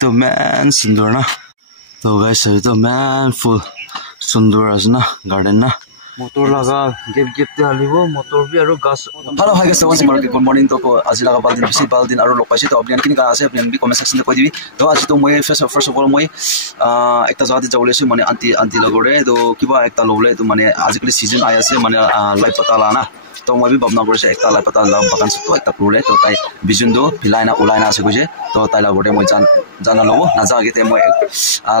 तो man सुंदर ना तो guys अभी तो man full सुंदर आज ना गार्डन ना मोटर लगा गेप ते हाली वो मोटर भी आरो गास hello hi guys once more good morning तो आज लगा बाल्दिन आरो लोक पाइसे तो अपने किन का आसे अपने भी कमेंट सेक्शन में कोई भी तो आज तो मैं first of all मैं एक जाते जावले से माने आंटी लगोरे तो किबा एक लोले तो माने आजकल सीजन आया से माने लाइफ पता लाना तो मैं भी बबना करे एक लाइफ पता ला बगान से तो एक प्रोले तो ताई विजन दो फिलाइना उलाइना से गुजे तो ताई लगोरे मैं जाना लो ना जागे ते मैं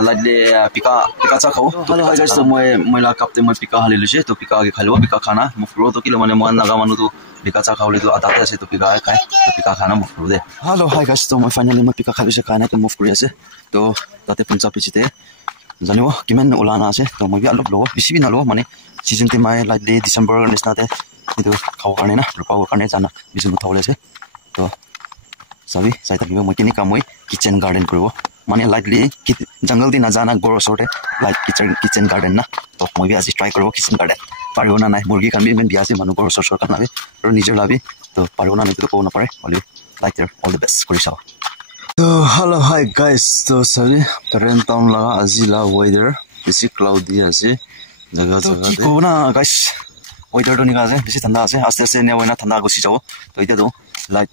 लाइले पिका चा खाओ हेलो हाय गाइस तो मैं ला कपते मैं पिका हाले लुसे तो पिका आगे खालो पिका खाना मुफ्रो तो किलो माने मन नागा मानु तो पिका चा खाओले तो आता से तो पिका खाए तो पिका खाना मुफ्रो दे हेलो हाय गाइस तो मैं फाइनली मैं पिका खाबे से खाना तो मुफ करे से तो ताते पंचा पिचिते जानियो किमान उलाना से तो मैं भी अलग लो बिसी भी ना लो माने सीजन ते मैं लाइले दिसंबर नेसना ते itu kau karena na rupa karena jana bisa buat awalnya sih तो सभी saya tadi mau kini kamu kitchen garden करो माने likely जंगल दिन जाना गोरो सोटे like kitchen garden ना तो मैं भी आज try करो kitchen garden पारियो ना नहीं मुर्गी खाने में बियासे मानो गोरो सोट करना भी और निजर लाभी तो पारियो ना नहीं तो को ना पड़े वाली like there all the best करी साव तो hello hi guys तो सभी current टाउन लगा अजीला weather इसी cloudy ऐसे जगह तो को ना guys weather तो निकाल से बेसी ठंडा से आस्ते आस्ते नहीं होना ठंडा गुस्सी जाओ तो इधर तो लाइक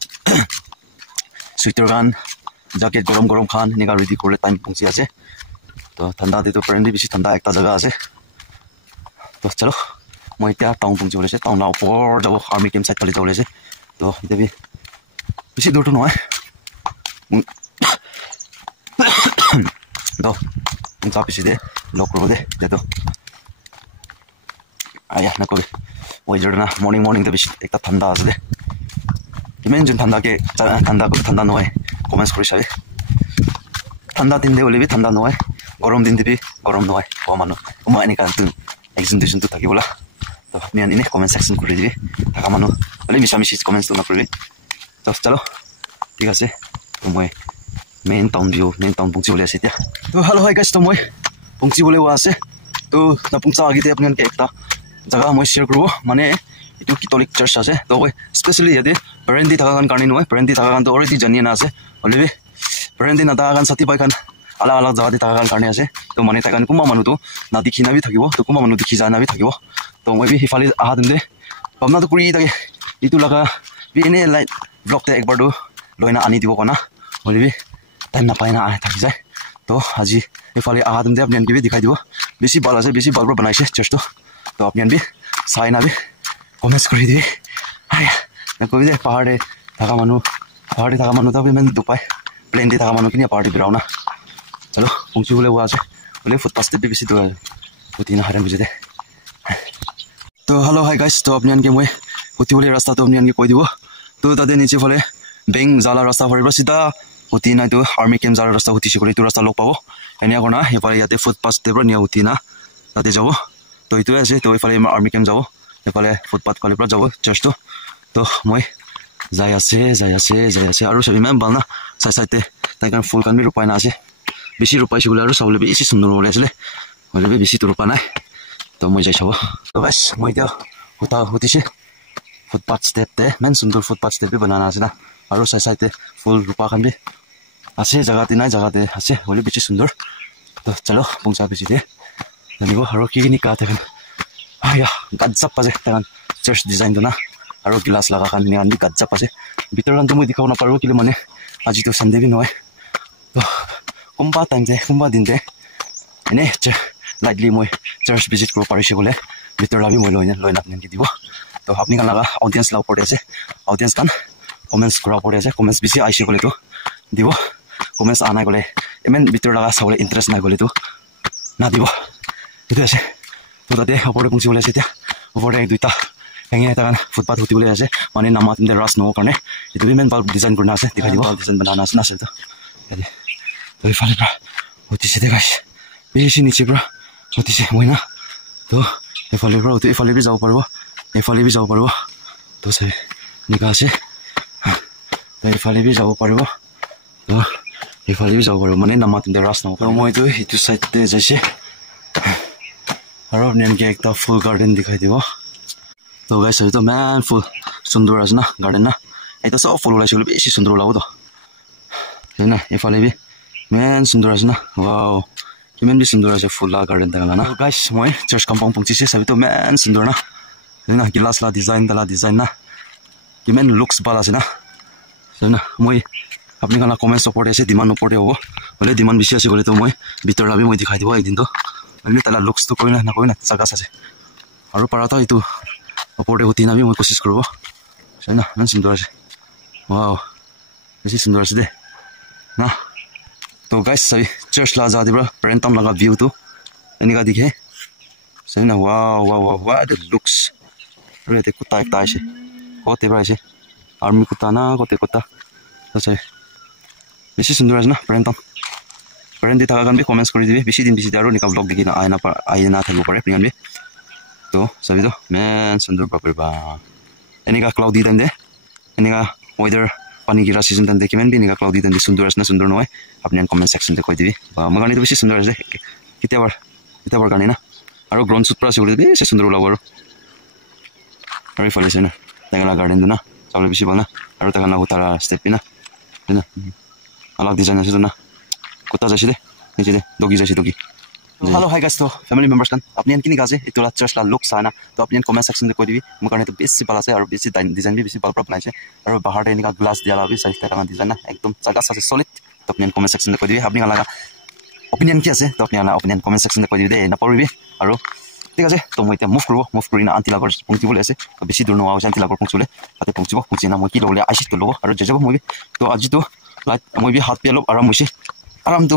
स्वेटर खान जैकेट गरम खान निकाल रेडी कर ले टाइम पहुंची आसे तो ठंडा दे तो फ्रेंडली बेसी ठंडा एक जगह आसे तो चलो मैं क्या टाउन पहुंची बोले से टाउन ना ऊपर जाओ आर्मी कैंप साइड खाली जाओ से तो इधर भी बेसी दूर तो नहीं है तो उनका पीछे दे लॉक कर दे तो आया ना कोई weather ना morning तो बेसी एक ठंडा आसे दे इमें जो ठंडा नोए कमेंट्स करी सारे ठंडा दिन दे बोले भी ठंडा नोए गरम दिन दे भी गरम नोए वो मानो उमा इन्हें कांतु एक्सटेंशन तो ताकि बोला तो मैं इन्हें कमेंट सेक्शन कर दिए ताकि मानो बोले मिशी कमेंट्स तो ना कर तो चलो ठीक है तो मैं मेन टाउन पंक्ति बोले ऐसे तो हेलो हाय गाइस तो मैं पंक्ति बोले वो आसे तो ना पंक्चा आगे थे अपने उनके एक जगह मैं शेयर करूँ माने itu Catholic church ase to especially yate parenti thaka kan karni noi parenti thaka kan to already jani na ase olebi parenti na thaka kan sati pai kan alag jaga te thaka kan karni ase to mane thaka kan kuma manu to na dikhi na bi thakibo to kuma manu dikhi jana bi thakibo to moi bi hifali aha dum de pamna to puri tage itu laga bi ene like vlog te ekbar do loina ani dibo kona olebi time na paina a thaki jai to aji hifali aha dum de apni an bi dikhai dibo besi bal ase besi bal banai se church to apni an bi sai na bi comments कर दिए आया ना कोई दे पहाड़े थका मानु तभी मैं दुपाई प्लेन दे थका मानु कि नहीं पहाड़ी बिराओ ना चलो पंक्ति बोले वो आज बोले फुटपाथ पे बेसी तो होती ना हरे मुझे दे तो हेलो हाय गाइस तो अपने अनके मैं होती बोले रास्ता तो अपने अनके कोई दिवो तो ताते नीचे फले बैंक जाला रास्ता फरे सीधा होती ना तो आर्मी कैंप जाला रास्ता होती सिकोले तो रास्ता लोग पावो एनिया कोना ये फले याते फुटपाथ पे निया होती ना ताते जाओ तो इतो ऐसे तो ये फले आर्मी कैंप जाओ এফালে ফুটপাথ ফালে পৰা যাব চাৰ্চটো তো মই যাই আছে আৰু সব ইমান ভাল না চাইতে তাই কাৰণ ফুল কান ৰূপাই না আছে বেছি ৰূপাইছে বলে আৰু চাবলৈ বেছি সুন্দৰ ওলাই আছিলে হ'লে বেছি ৰূপা নাই তো মই যাই চাব তো বাস মই এতিয়া হতিছে ফুটপাথ ষ্টেপতে ইমান সুন্দৰ ফুটপাথ ষ্টেপে বনানা আছে না আৰু চাইতে ফুল ৰূপা কান আছে জাগাতে নাই জাগাতে আছে হ'লে বেছি সুন্দৰ তো চলো পৌঁছা বেছিতে জানিব আৰু কি কি কাট থাকে आया गज्जब पाजे तगन चर्च डिजाइन तो ना और ग्लास लगा खान नियान भी गज्जब पाजे भीतर कान तो मैं दिखाओ ना पारो किले माने आज तो संडे भी नय तो कुंबा टाइम जे कुंबा दिन दे एने लाइटली मैं चर्च विजिट करो पारिसे बोले भीतर लाबी मैं लयना अपने दिबो तो आपनी कान लगा ऑडियंस लाव पड़े আছে ऑडियंस कान कमेंट्स करा पड़े আছে कमेंट्स बेसी आइसे बोले तो दिबो कमेंट्स आना गले इमेन भीतर लगा सावले इंटरेस्ट ना गले तो ना दिबो इतो আছে तो ताते ऊपर पंक्ति बोले आसे ऊपर एक दुईटा हेंगे तक फुटपाथ होती बोले आसे माने नामा तुमने रास नो करने इतो भी मेन बाल डिजाइन करना आसे दिखाई दिबो डिजाइन बनाना आसे ना से तो ये फाले होती से गाइस बेसी नीचे ब्रा होती से मोइना तो ये फाले ब्रा तो ये फाले भी जाओ परबो तो से निका से तो ये फाले भी जाओ परबो तो ये फाले भी जाओ परबो माने नामा तुमने रास नो तो moi तो इतो साइड ते जैसे और अपने इनके एक फुल गार्डन दिखाई दिबो तो गाइस अभी तो मैन फुल सुंदर आज ना गार्डन ना ये तो सब फुल वाला बेसी सुंदर लागो तो है ना ये फाले भी Man sundur ase na. Wow. Kiman bi sundur ase full la garden ta na. Guys, moi church compound pungchi se sabi to man sundur na. Na gilas la design na. Kiman looks bala ase na. So na moi apni kana comment support ase demand upore hobo. Bole demand bishi ase gole to moi bitor la bi moi dikhai dibo ekdin to. Ani tala looks to koina na jaga ase. Aru parata itu upore uti na bi moi kosis korbo. So na man sundur ase. Wow. Bishi sundur ase de. Na तो guys सभी church ला जाते bro पेरेंटम लगा view तो इनका दिखे सही ना वाव वाव वाव वाव the looks रे ते कुत्ता एक ताइसे होते ब्रो ऐसे आर्मी कुत्ता ना कोते तो सही बेसी सुंदर है ना पेरेंट दी थाका गन भी कमेंट्स कर दिबे बेसी दिन बेसी दारो निका ब्लॉग देखिना आइना थागो परे प्रियन भी तो सभी तो मैन सुंदर बापर बा इनका क्लाउडी टाइम दे इनका वेदर पानी गिरा सीजन तन देखिमेन भी निका क्लाउडी तन सुंदर है ना सुंदर नय अपने कमेंट सेक्शन में कोई दिबी मगानी तो बेसी सुंदर है किताबर गानी ना और ग्राउंड शूट प्रास उड़े बेसी सुंदर लागो अरे फले से ना तेंगला गार्डन ना चावले बेसी बना और तगना उतारा स्टेप ना अलग डिजाइन আছে ना कुत्ता जैसे दे नीचे दे डॉगी जैसे डॉगी हेलो हाय गाइस तो family members kan apni kini gaje itola church la look sana to apni comment section de koi dibi mukane to besi bala ase aru besi design bi besi bal pra banaise aru bahar de inika glass diala bi size ta design na ekdom jaga ase solid to apni comment section de koi dibi apni laga opinion ki ase to apni ala opinion comment section de koi dibi de na paribi aru ঠিক আছে তো মই move কৰি না আন্তি লাগৰ পংচি বলে আছে বেছি দূৰ নোৱা আন্তি লাগৰ পংচুলে তাতে পংচি না মই কি ললে আইছি তো লব আৰু জেজব মই তো আজি তো মই বি হাত পেলব আৰাম হৈছে আৰামটো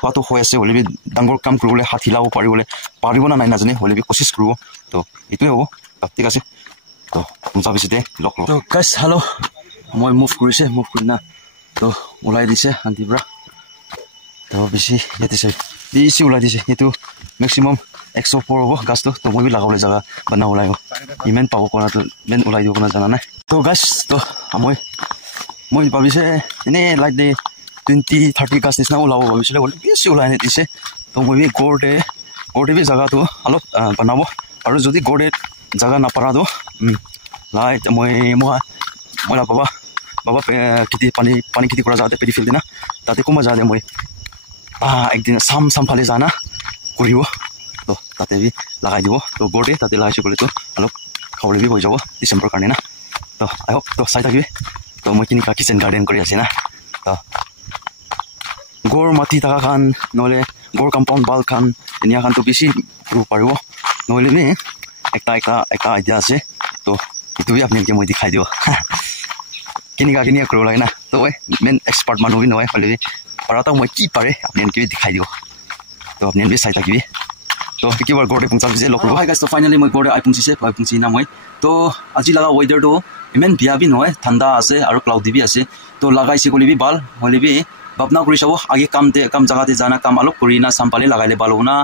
হোৱাটো হৈ আছে হলে বি ডাঙৰ কাম কৰিবলৈ হাত হিলাব পাৰিব না নাই নাজানে হলে বি কোচিছ কৰিব তো এইটোৱে হ'ব ঠিক আছে তো পঞ্চা বেছিতে লগ তো গাইছ হেল্ল' মই মুভ কৰি না তো ওলাই দিছে আন্তি পৰা তো বেছি ইয়াতে বেছি ওলাই দিছে এইটো মেক্সিমাম 104 হ'ব গাছটো তো মই বি লাগাবলৈ জাগা বনাব লাগিব ইমান পাব কৰাটো মেন ওলাই দিব না জানা নাই তো গাইছ তো মই ভাবিছে এনে লাইক দে 20-30 গাছ নিচিনা ওলাব ভাবিছিলে বেছি ওলাই দিছে তো মই বি গড়ে বি জাগাটো অলপ বনাব আৰু যদি গড়ে জাগা নাপাৰাটো লাইক মই বাবা খেতি পানী খেতি কৰা যাওঁতে পেৰি ফিল্ড না তাতে কোনোবা যাওঁতে মই একদিন চাম ফালে জানা কৰিব তো তাতে বি লগাই দিব তো গড়ে তাতে লগাইছোঁ গ'লেতো অলপ খাবলৈ বি হৈ যাব ডিচেম্বৰ কাৰণে না তো আই হোপ তো চাই থাকিবি তো মই কেনেকুৱা কিচেন গাৰ্ডেন কৰি আছে না তো গড় মাটি থকা খান নহ'লে গড় কম্পাউণ্ড বাল খান এনেকুৱা খানটো বেছি কৰিব পাৰিব নহ'লে বি এটা আইডিয়া আছে তো সেইটো বি আপোনালোকে মই দেখাই দিওঁ কেনেকুৱা কৰিব লাগে না তো মেইন এক্সপাৰ্ট মানুহ বি নহয় হ'লে পাৰাটো মই কি পাৰে আপোনালোকে দেখাই দিওঁ তো আপোনালোকে চাই থাকিবি তো কিবাৰ গড়ে পঞ্চাছ পিছে লগ কৰিব তো ফাইনেলি মই গড়ে পুঞ্চি না মই তো আজি লগা ৱেডাৰটো ইমান বিয়া বি নহয় ঠাণ্ডা আছে আৰু ক্লাউডি বি আছে তো লগাইছে ক'লে বি ভাল হ'লে বি ভাবনা কৰি চাব আগে কাম জাগাতে জানা কাম অলপ কৰি না চাম্পালে লগাইলে ভাল হ'ব না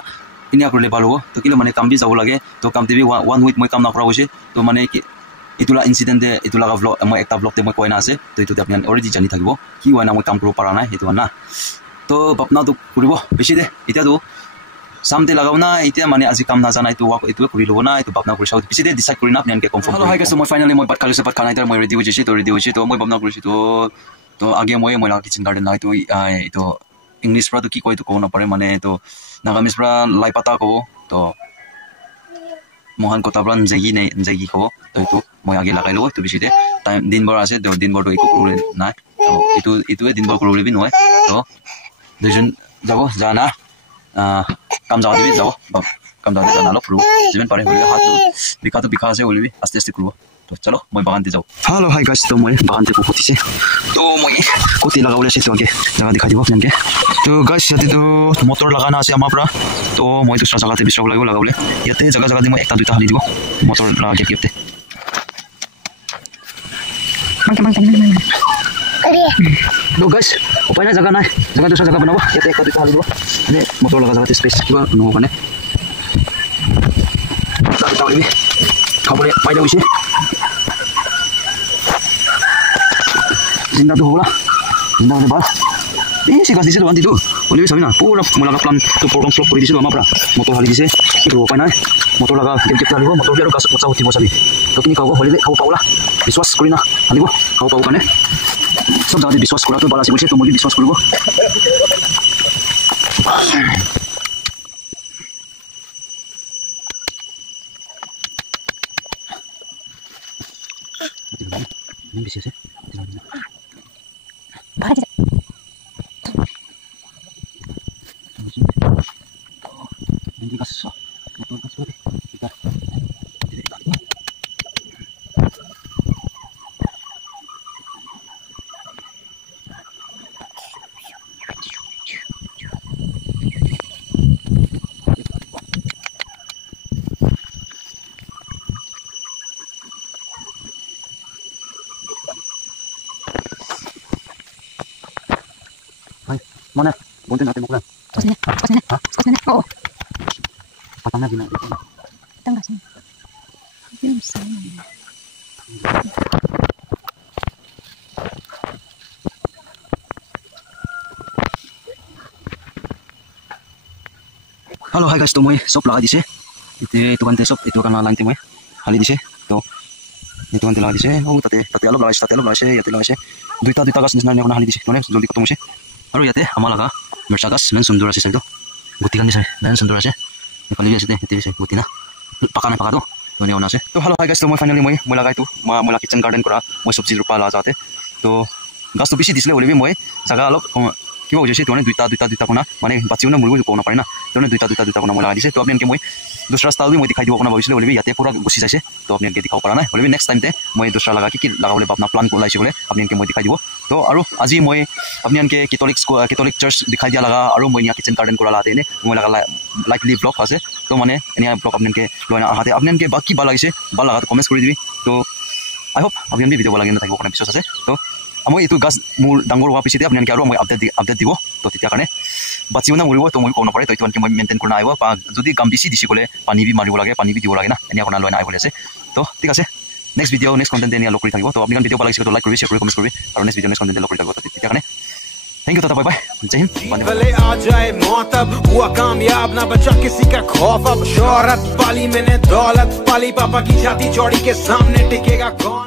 এনেকুৱা কৰিলে ভাল হ'ব তো কিন্তু মানে কাম বি যাব লাগে তো কামতে বি 1 উইক মই কাম নকৰা হৈছে তো মানে এইটোলা ইনচিডেণ্টে এইটো লগা ব্লগ মই এটা ব্লগতে মই কৈ না আছে তো এইটোতে আপুনি অলৰেডি জানি থাকিব কি হয় না মই কাম কৰিব পৰা নাই সেইটো না তো ভাবনাটো কৰিব বেছি দে এতিয়াতো চামতে লগাব না এতিয়া মানে আজি কাম নাজানা এইটোৱে কৰি ল'ব না এইটো ভাবনা কৰি চাওঁ বেছি দে ডিচাইড কৰি না আপোনালোকে কনফাৰ্ম হেল্ল' হাই গাইছ মই ফাইনেলি মই ভাত খাইছোঁ ভাত খাই নাই মই ৰেডি হৈছে তো মই ভাবনা কৰিছোঁ তো আগে মই লগা কিচেন গাৰ্ডেন নাই তো এইটো ইংলিছ পৰাটো কি কয় এইটো ক'ব নাপাৰে মানে এইটো নাগামিজ পৰা লাই পাতা ক'ব তো মহান কথা পৰা জেগি ক'ব তো এইটো মই আগে লগাই ল'ব তো বেছি দে টাইম দিনবাৰ আছে তো দিনবাৰটো একো কৰিবলৈ নাই তো এইটোৱে দিনবাৰ কৰিবলৈ বি নহয় তো দুজন যাব জানা কাম জাগা দিবি যাব কাম জাগা জানা অলপ ফুৰিব যিমান পাৰে হ'লে হাতটো বিষা আছে হ'লে আস্তে কৰিব তো চলো মই বাগানতে যাওঁ হেল্ল' হাই গাইছ তো মই বাগানতে উঠিছে তো মই কতি লগাবলৈ আছে তো আগে জাগা দেখাই দিব আপোনালোকে তো গাইছ ইয়াতেতো মটৰ লগানা আছে আমাৰ পৰা তো মই দুসৰা জাগাতে বিচাৰিব লাগিব লগাবলৈ ইয়াতে জাগা দি মই 1-2 হালি দিব মটৰ লগা গেপতে তো গাইছ উপায় নাই জাগা নাই জাগা দুসৰা জাগা বনাব ইয়াতে 1-2 হালি দিব মানে মটৰ লগা জাগাতে স্পেচ কিবা নহ'ব মানে খাবলৈ পাই গৈছে জিন্দাটো হ'ব না জিন্দা হ'লে ভাল বেছি গাছ দিছিলোঁ আনি দিলোঁ হ'লেও চাবি না পুৰা মই লগা প্লানটো প্ৰগ্ৰাম ফ্লপ কৰি দিছিলোঁ আমাৰ পৰা মটৰ হালি দিছে কিন্তু উপায় নাই মটৰ লগা গেপ লাগিব মটৰ আৰু গাছ পচা উঠিব চাবি তো কিনি খাব হ'লে খাব পাবলা বিশ্বাস কৰি না আনিব খাব পাব কাৰণে চব জাগাতে বিশ্বাস কৰাটো ভাল আছে কৈছে তো মই বিশ্বাস কৰিব বেছি আছে mana bonten natin mo lang ha oo patang na din tanggas ni film sa Halo hi guys to moi sop laga dise itu kan sop itu kan lain moi hali dise to itu kan laga dise oh tate alop laga dise yate laga dise duita gas nisna ne hali dise to ne joldi kotom ase aru yate amar laga mircha gas men sundur ase saito guti kan dise men sundur ase ipali ase te ase guti na paka to to ne ona ase to halo hi guys to moi finally moi lagai tu mola kitchen garden kora moi sabji rupa la jate to gas to bishi disle olebi moi jaga alop কিবা হইছে তো মানে দুইটা কোনা মানে বাচিও না মুরগি কোনা পারে না তো মানে দুইটা কোনা মই লাগা দিছে তো আপনি এনকে মই दूसरा स्टाइल भी मैं दिखाई दिबो कोना भाबिसले होले याते पूरा गुसी जाइसे तो आपनि एनके दिखाव पारा ना होले नेक्स्ट टाइम ते मैं दूसरा लगा कि लगावले अपना प्लान को लाइसे बोले आपनि एनके मैं दिखाई दिबो तो आरो আজি मैं आपनि एनके कैथोलिक चर्च दिखाई दिया लगा आरो मैं किचन गार्डन कोला लाते ने मैं लगा लाइकली ब्लॉग আছে तो माने एनिया ब्लॉग आपनि एनके लयना आहाते आपनि एनके बाकी बा लागिसे बा लगा कमेंट्स কৰি দিবি तो आई होप आपनि एनके ভিডিও লাগি না থাকিব কোনা বিশ্বাস আছে তো আমি এটো গাছ মূল ডাঙৰ হোৱা পিছতে আপনি এনকে আৰু মই আপডেট দিব তো তেতিয়া কাৰণে বাচিও না মৰিব তো মই কোন পাৰে তো এটো এনকে মই মেইনটেইন কৰনা আইব বা যদি গাম বেছি দিছি গলে পানী বি মাৰিব লাগে পানী বি দিব লাগে না এনিয়া কোনা লয়না আইব আছে তো ঠিক আছে নেক্সট ভিডিও নেক্সট কন্টেন্ট এনিয়া লগ কৰি থাকিব তো আপনি গান ভিডিও ভাল লাগিছে তো লাইক কৰিবি শেয়াৰ কৰি কমেন্ট কৰিবি আৰু নেক্সট ভিডিও নেক্সট কন্টেন্ট লগ কৰি থাকিব তো তেতিয়া কাৰণে thank you tata bye bye जय हिंद भले आ जाए मौत अब हुआ कामयाब ना बचा किसी का खौफ अब शोहरत पाली मैंने दौलत पाली पापा की छाती चौड़ी के सामने टिकेगा कौन